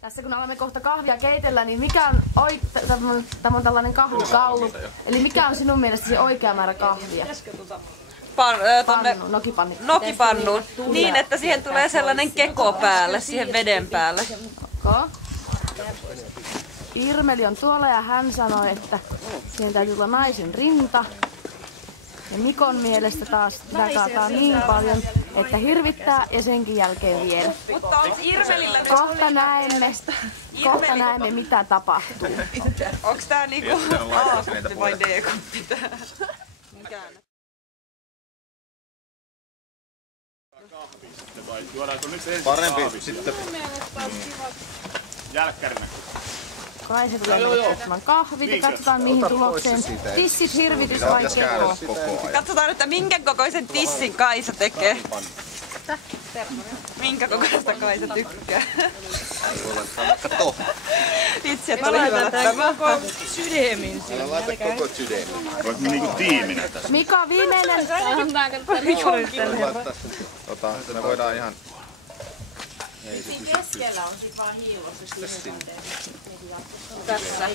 Tässä kun alamme kohta kahvia keitellä, niin mikä on tämä on tällainen kahvikaulu. Eli mikä on sinun mielestäsi oikea määrä kahvia? Nokipannuun. Niin, että siihen tulee sellainen keko päälle, siihen veden päälle. Okay. Irmeli on tuolla ja hän sanoi, että siihen täytyy tulla naisen rinta. Ja Mikon mielestä taas sitä kaataa niin paljon, että hirvittää ja senkin jälkeen vielä. Mutta onko Irmelillä nyt... Kohta näemme mitä tapahtuu. Onko tää niinku A-kutti vai D-kutti tää? Mikään. Parempi sitten jälkkärinä. Kai se tulee ottamaan kahvit ja katsotaan mihin tulokseen. Tissit, hirvitys vai keko? Katsotaan, että minkä kokoisen tissin Kaisa tekee. Minkä kokoista Kaisa tykkää. Vitsi, että oli hyvä tämä. sydämin. Älä laita koko sydämin. Voit niinku tiiminä tässä. Mika, viimeinen. Me voidaan ihan... Siinä keskellä on sit vaan hiilossa siihen. Tässä.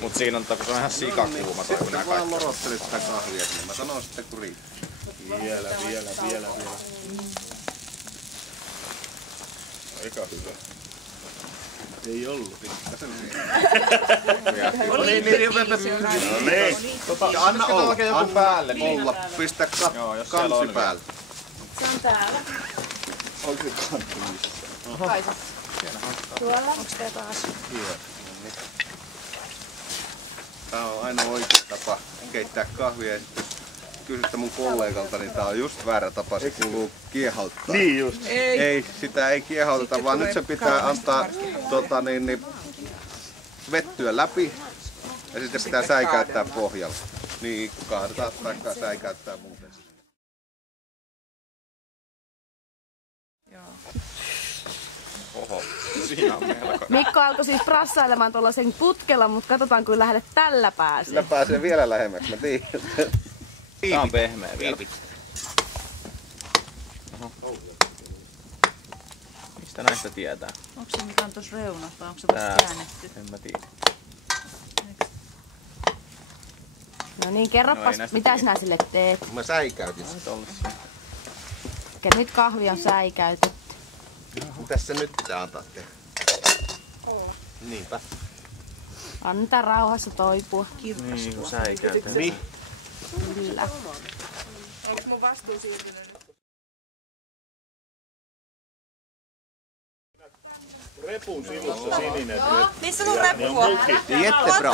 Mut siinä on, kun se on ihan sikakuuma toi, kun nää kaikki. Mä lorottelin sitä kahvia, niin mä sanon sitten kun riittää. Vielä. Aika hyvä. Ei ollut. No niin. Anna olla joku päälle. Olla. Pistä kansi päälle. Se on täällä. Onko se kansi missä? Kaisa. Tuolla. Onks tää taas? Tää on aina oikea tapa keittää kahvia. Ja sitten kysytte mun kollegalta, niin tää on just väärä tapa. Se kuuluu kiehauttaa. Niin just. Ei, sitä ei kiehauteta, vaan nyt se pitää antaa vettyä läpi. Ja sitten pitää säikäyttää pohjalla. Niin, kaadetaan taikka säikäyttää muuten. Oho, siinä on melko. Mikko alkoi siis prassailemaan tuollaisen putkella, mutta katsotaan kun lähdet tällä pääsee. Sillä pääsee vielä lähemmäksi, mä tiedän. Tää on pehmeä vielä. Mistä näistä tietää? Onko se mikä on tuossa reunassa vai onko se vasta käännetty? En mä tiedä. No niin, kerropas, mitä sinä sille teet? Mä säikäytin sitä. Ja nyt kahvi on säikäytetty. Mitäs se nyt pitää antaa tehdä? Niinpä. Antaa rauhassa toipua. Niin, kun säikäytetään. Niin. Kyllä. Onko mun vastuu siirtynyt nyt? Repun sivussa sininen. Missä sun reppu on? Jättebra.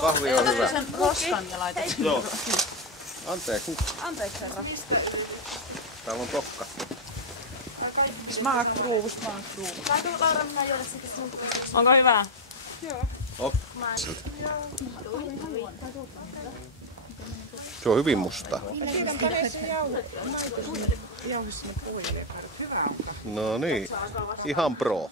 Kahvi on hyvä. Sen roskan ja laitat. Joo. Anteeksi. Anteeksi herra. Täällä on tokka. Smakprov. Onko hyvä? Se on hyvin musta. No niin, ihan pro.